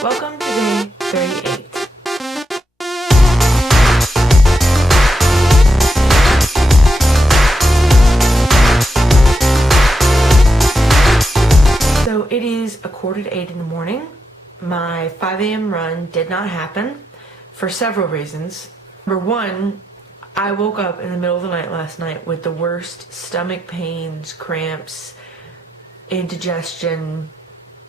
Welcome to day 38. So it is 7:45 in the morning. My 5 a.m. run did not happen for several reasons. Number one, I woke up in the middle of the night last night with the worst stomach pains, cramps, indigestion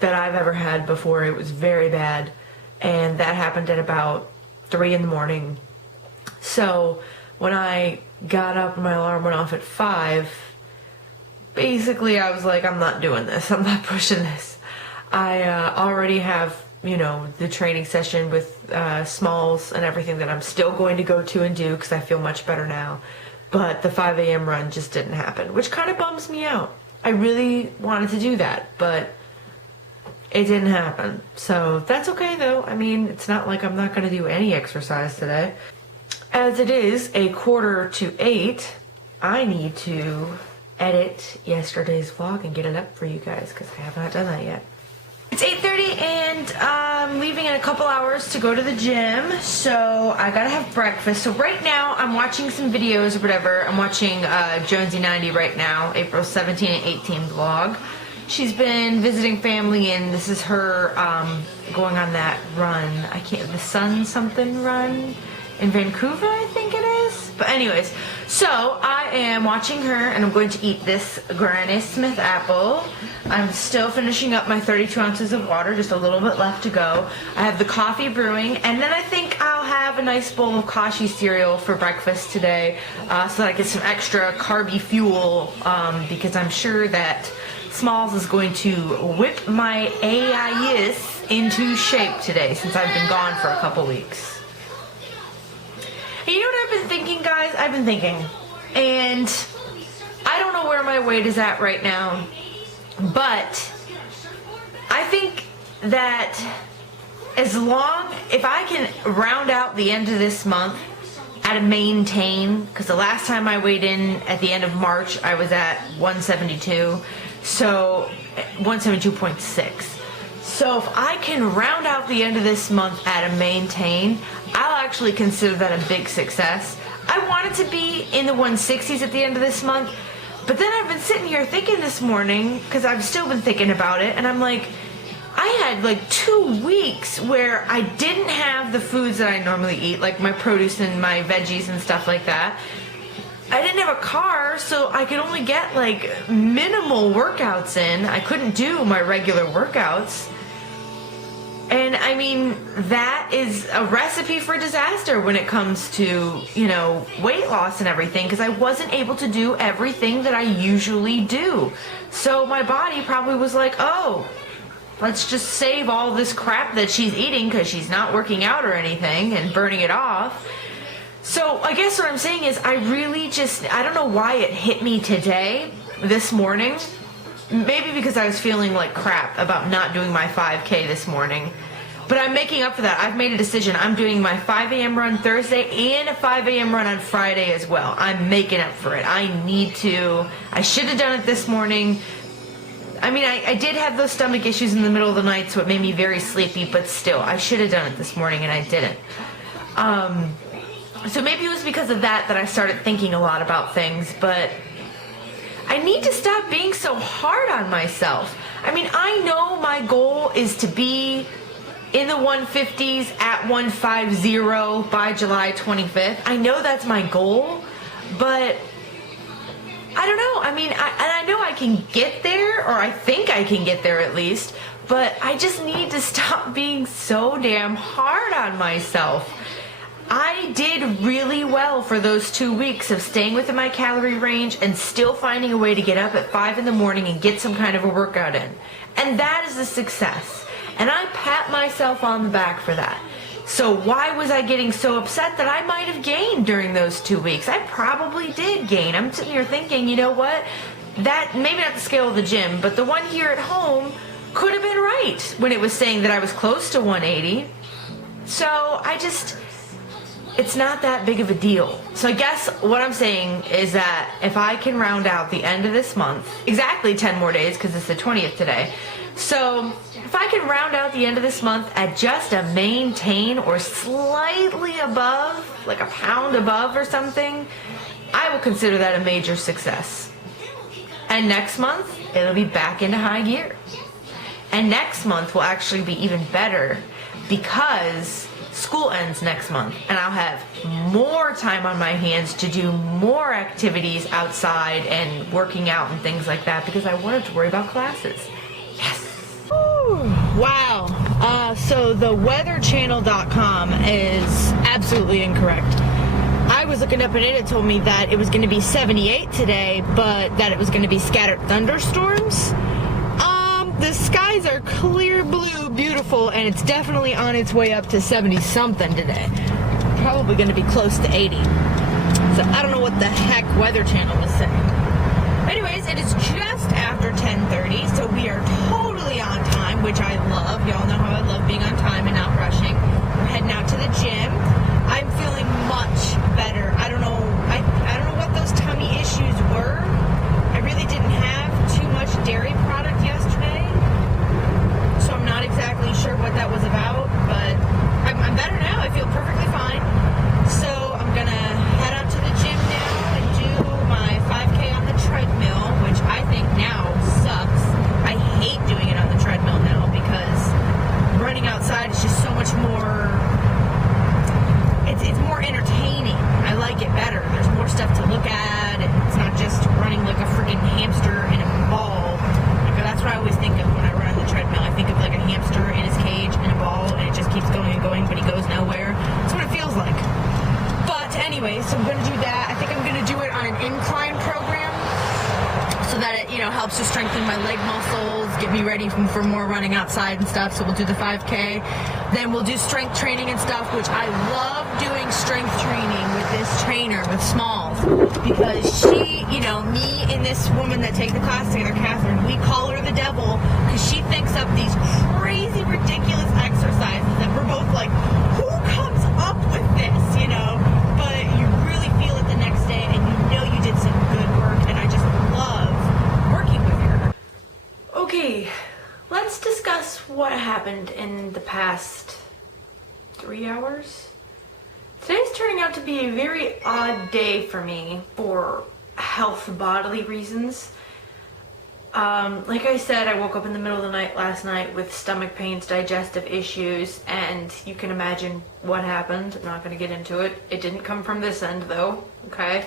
that I've ever had before. It was very bad, and that happened at about 3 in the morning. So when I got up and my alarm went off at 5, basically I was like, I'm not doing this. I'm not pushing this. I already have, the training session with Smalls and everything that I'm still going to go to and do because I feel much better now. But the 5 a.m. run just didn't happen, which kind of bums me out. I really wanted to do that, but it didn't happen. So that's okay though. I mean, it's not like I'm not going to do any exercise today. As it is 7:45, I need to edit yesterday's vlog and get it up for you guys because I have not done that yet. It's 8:30 and I'm leaving in a couple hours to go to the gym, so I gotta have breakfast. So right now I'm watching some videos or whatever. I'm watching Jonesy 90 right now, April 17 and 18 vlog. She's been visiting family and this is her going on that run. The Sun something run in Vancouver, I think it is. But anyways, so I am watching her and I'm going to eat this Granny Smith apple. I'm still finishing up my 32 ounces of water, just a little bit left to go. I have the coffee brewing, and then I think I'll have a nice bowl of Kashi cereal for breakfast today so that I get some extra carby fuel because I'm sure that Smalls is going to whip my AIS into shape today since I've been gone for a couple weeks. And you know what I've been thinking, guys? I've been thinking, and I don't know where my weight is at right now, but I think that if I can round out the end of this month at a maintain, because the last time I weighed in at the end of March, I was at 172, so 172.6. So if I can round out the end of this month at a maintain, I'll actually consider that a big success. I want it to be in the 160s at the end of this month, but then I've been sitting here thinking this morning, because I've still been thinking about it, and I'm like, I had like 2 weeks where I didn't have the foods that I normally eat, like my produce and my veggies and stuff like that. I didn't have a car, so I could only get like minimal workouts in. I couldn't do my regular workouts. And I mean, that is a recipe for disaster when it comes to, weight loss and everything, because I wasn't able to do everything that I usually do. So my body probably was like, oh, let's just save all this crap that she's eating because she's not working out or anything and burning it off. So I guess what I'm saying is I don't know why it hit me today, this morning. Maybe because I was feeling like crap about not doing my 5K this morning. But I'm making up for that. I've made a decision. I'm doing my 5 a.m. run Thursday and a 5 a.m. run on Friday as well. I'm making up for it. I should have done it this morning. I mean, I did have those stomach issues in the middle of the night, so it made me very sleepy, but still, I should have done it this morning and I didn't. So maybe it was because of that I started thinking a lot about things, but I need to stop being so hard on myself. I mean, I know my goal is to be in the 150s at 150 by July 25th. I know that's my goal, but I don't know. I mean, I know I can get there, or I think I can get there at least, but I just need to stop being so damn hard on myself. I did really well for those 2 weeks of staying within my calorie range and still finding a way to get up at 5 in the morning and get some kind of a workout in. And that is a success. And I pat myself on the back for that. So why was I getting so upset that I might have gained during those 2 weeks? I probably did gain. I'm sitting here thinking, you know what? That, maybe not the scale of the gym, but the one here at home could have been right when it was saying that I was close to 180. So it's not that big of a deal. So I guess what I'm saying is that if I can round out the end of this month, exactly 10 more days because it's the 20th today. So if I can round out the end of this month at just a maintain or slightly above, like a pound above or something, I will consider that a major success. And next month, it'll be back into high gear. And next month will actually be even better because school ends next month and I'll have more time on my hands to do more activities outside and working out and things like that because I wanted to worry about classes. Yes. Woo. Wow. So the weatherchannel.com is absolutely incorrect. I was looking up at it. It told me that it was going to be 78 today, but that it was going to be scattered thunderstorms. The skies are clear blue, beautiful, and it's definitely on its way up to 70-something today. Probably going to be close to 80. So I don't know what the heck Weather Channel was saying. Anyways, it is just after 10:30, so we are totally on time, which I love. Y'all know how I love being on time and not rushing. We're heading out to the gym. I'm feeling much better. I don't know what those tummy issues were. I really didn't have too much dairy product yesterday, so I'm not exactly sure what that was about, but I'm better now. I feel perfectly fine. So I'm gonna head out to the gym now and do my 5K on the treadmill, which I think now sucks. I hate doing it on the treadmill now because running outside is just so much more. It's more entertaining. I like it better. There's more stuff to look at, and it's not just running like a freaking hamster in a ball. Like, that's what I always think of when I run on the treadmill. I think of like a hamster in his cage in a ball, and it just keeps going and going, but he goes nowhere. That's what it feels like. But anyway, so I'm going to do that. I think I'm going to do it on an incline program so that it, helps to strengthen my leg muscles, get me ready for more running outside and stuff. So we'll do the 5K. Then we'll do strength training and stuff, which I love doing strength training with this trainer, with Smalls, because she, me and this woman that take the class together, Catherine, we call her the devil because she thinks up these crazy, ridiculous exercises that we're both like, who comes up with this, But you really feel it the next day and you did some good work, and I just love working with her. Okay, let's discuss what happened in the past 3 hours. Today's turning out to be a very odd day for me for health bodily reasons. Like I said, I woke up in the middle of the night last night with stomach pains, digestive issues, and you can imagine what happened. I'm not going to get into it. It didn't come from this end though, okay?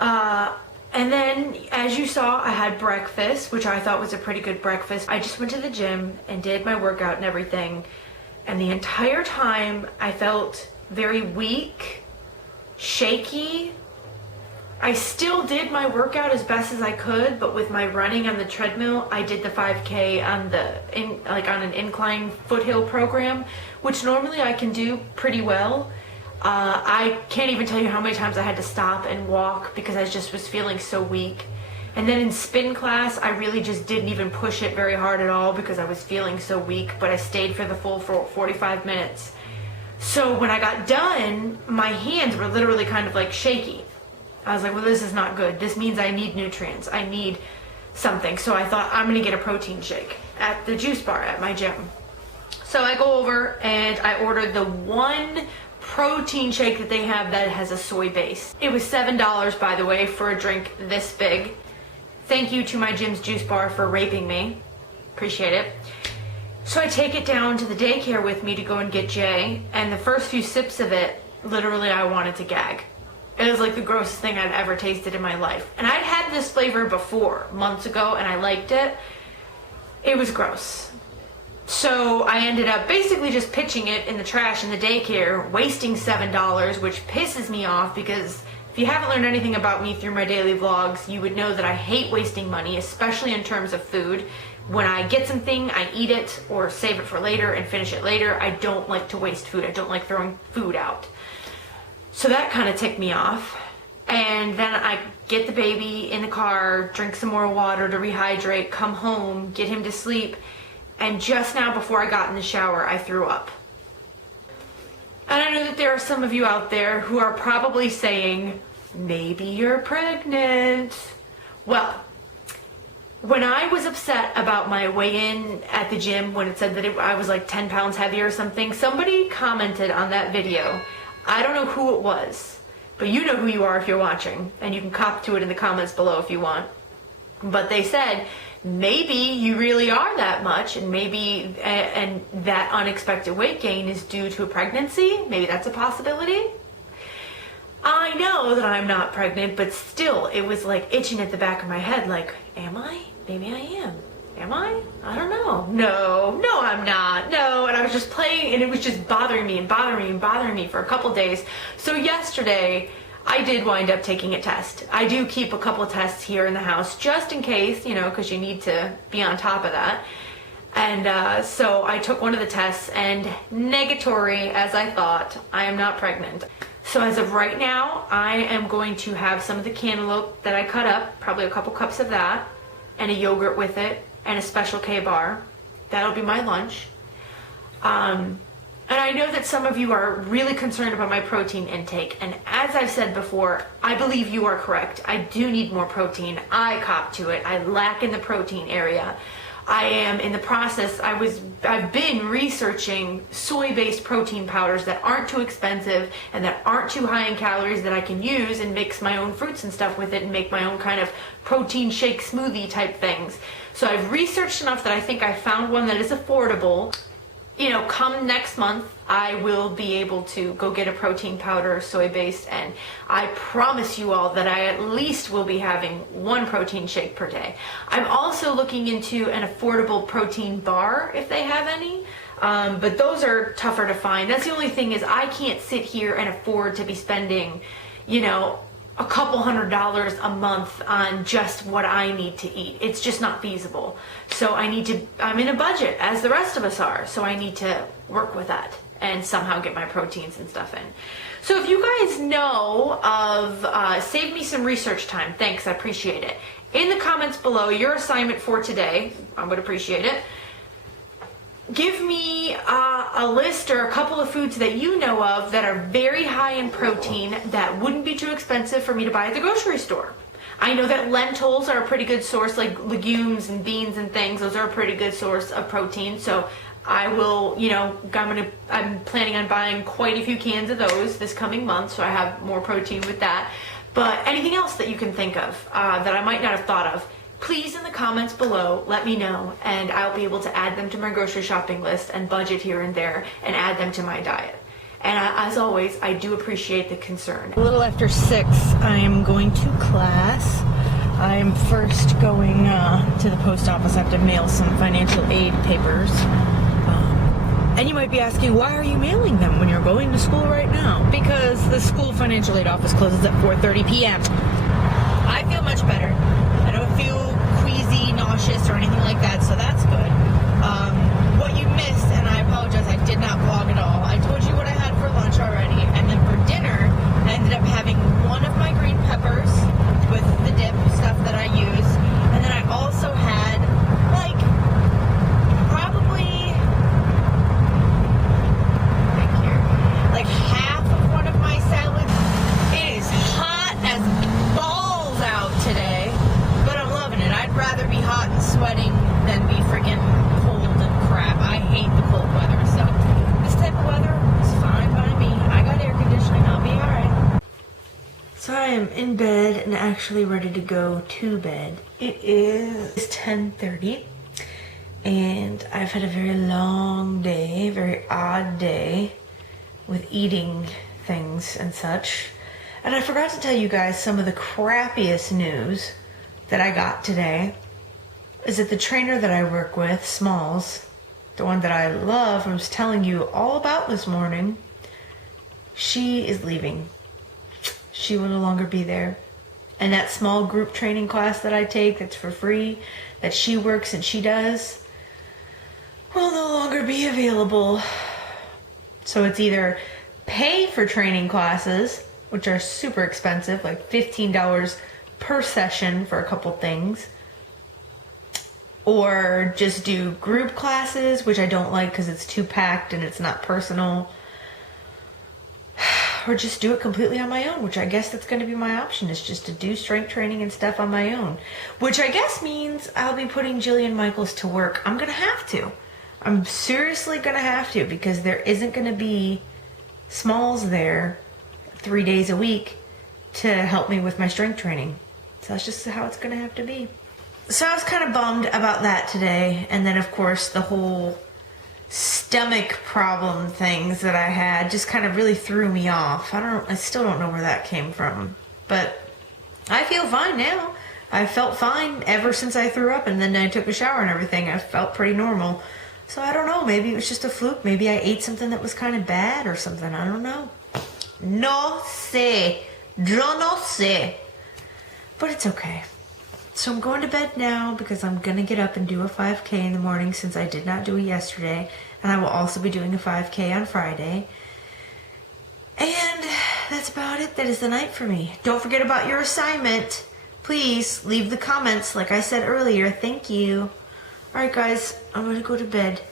And then, as you saw, I had breakfast, which I thought was a pretty good breakfast. I just went to the gym and did my workout and everything, and the entire time I felt very weak, shaky. I still did my workout as best as I could, but with my running on the treadmill, I did the 5K on on an incline foothill program, which normally I can do pretty well. I can't even tell you how many times I had to stop and walk because I just was feeling so weak. And then in spin class, I really just didn't even push it very hard at all because I was feeling so weak, but I stayed for the full 45 minutes. So when I got done, my hands were literally kind of like shaky. I was like, well, this is not good. This means I need nutrients. I need something. So I thought, I'm going to get a protein shake at the juice bar at my gym. So I go over and I ordered the one protein shake that they have that has a soy base. It was $7, by the way, for a drink this big. Thank you to my gym's juice bar for raping me. Appreciate it. So I take it down to the daycare with me to go and get Jay, and the first few sips of it, literally I wanted to gag. It was like the grossest thing I'd ever tasted in my life. And I'd had this flavor before, months ago, and I liked it. It was gross. So I ended up basically just pitching it in the trash in the daycare, wasting $7, which pisses me off because if you haven't learned anything about me through my daily vlogs, you would know that I hate wasting money, especially in terms of food. When I get something, I eat it or save it for later and finish it later. I don't like to waste food. I don't like throwing food out. So that kind of ticked me off. And then I get the baby in the car, drink some more water to rehydrate, come home, get him to sleep. And just now before I got in the shower, I threw up. And I know that there are some of you out there who are probably saying, maybe you're pregnant. Well, when I was upset about my weigh-in at the gym, when it said that I was like 10 pounds heavier or something, somebody commented on that video. I don't know who it was, but you know who you are if you're watching, and you can cop to it in the comments below if you want. But they said, maybe you really are that much, and maybe and that unexpected weight gain is due to a pregnancy. Maybe that's a possibility. I know that I'm not pregnant, but still, it was like itching at the back of my head, like, am I? Maybe I am. Am I? I don't know. No, I'm not. No, and I was just playing, and it was just bothering me and bothering me and bothering me for a couple days. So yesterday, I did wind up taking a test. I do keep a couple of tests here in the house, just in case, you know, because you need to be on top of that. And so I took one of the tests, and negatory, as I thought, I am not pregnant. So as of right now, I am going to have some of the cantaloupe that I cut up, probably a couple cups of that, and a yogurt with it, and a Special K bar. That'll be my lunch. And I know that some of you are really concerned about my protein intake, and as I've said before, I believe you are correct. I do need more protein. I cop to it. I lack in the protein area. I am in the process, I've been researching soy-based protein powders that aren't too expensive and that aren't too high in calories that I can use and mix my own fruits and stuff with it and make my own kind of protein shake smoothie type things. So I've researched enough that I think I found one that is affordable. You know, come next month, I will be able to go get a protein powder, soy-based, and I promise you all that I at least will be having one protein shake per day. I'm also looking into an affordable protein bar, if they have any, but those are tougher to find. That's the only thing, is I can't sit here and afford to be spending, you know, a couple $100s a month on just what I need to eat. It's just not feasible. So I'm in a budget, as the rest of us are, so I need to work with that and somehow get my proteins and stuff in. So if you guys know of, save me some research time, thanks, I appreciate it. In the comments below, your assignment for today, I would appreciate it. Give me a list or a couple of foods that you know of that are very high in protein that wouldn't be too expensive for me to buy at the grocery store. I know that lentils are a pretty good source, like legumes and beans and things. Those are a pretty good source of protein. So I will, you know, I'm planning on buying quite a few cans of those this coming month, so I have more protein with that. But anything else that you can think of that I might not have thought of, please in the comments below let me know, and I'll be able to add them to my grocery shopping list and budget here and there and add them to my diet. And as always, I do appreciate the concern. A little after 6, I am going to class. I am first going to the post office. I have to mail some financial aid papers. And you might be asking, why are you mailing them when you're going to school right now? Because the school financial aid office closes at 4:30 p.m. I feel much better. I don't feel queasy, nauseous, or anything like that, so that's good. What you missed, and I apologize, I did not vlog at all. I told you what I had for lunch already, and then for dinner, I ended up having one of my green peppers with the dip stuff that I use, and then I also had, like, probably, right here, like half of one of my salads. It is hot as balls out today, but I'm loving it. I'd rather be hot and sweating than be freaking cold and crap. I hate the cold weather, so this type of weather is fine by me. I got air conditioning, I'll be alright. So I am in bed and actually ready to go to bed. It is 10:30 and I've had a very long day, very odd day with eating things and such. And I forgot to tell you guys some of the crappiest news that I got today is that the trainer that I work with, Smalls, the one that I love and was telling you all about this morning, she is leaving. She will no longer be there. And that small group training class that I take that's for free, that she works and she does, will no longer be available. So it's either pay for training classes, which are super expensive, like $15 per session for a couple things, or just do group classes, which I don't like because it's too packed and it's not personal. or just do it completely on my own, which I guess that's going to be my option, is just to do strength training and stuff on my own, which I guess means I'll be putting Jillian Michaels to work. I'm going to have to. I'm seriously going to have to, because there isn't going to be Smalls there 3 days a week to help me with my strength training. So that's just how it's going to have to be. So I was kind of bummed about that today. And then, of course, the whole stomach problem things that I had just kind of really threw me off. I still don't know where that came from, but I feel fine now. I felt fine ever since I threw up, and then I took a shower and everything. I felt pretty normal. So I don't know, maybe it was just a fluke. Maybe I ate something that was kind of bad or something. I don't know. No sé. Yo no sé. But it's okay. So I'm going to bed now because I'm going to get up and do a 5K in the morning, since I did not do it yesterday. And I will also be doing a 5K on Friday. And that's about it. That is the night for me. Don't forget about your assignment. Please leave the comments like I said earlier. Thank you. Alright guys, I'm going to go to bed.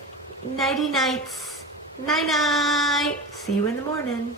Nighty nights. Night night. See you in the morning.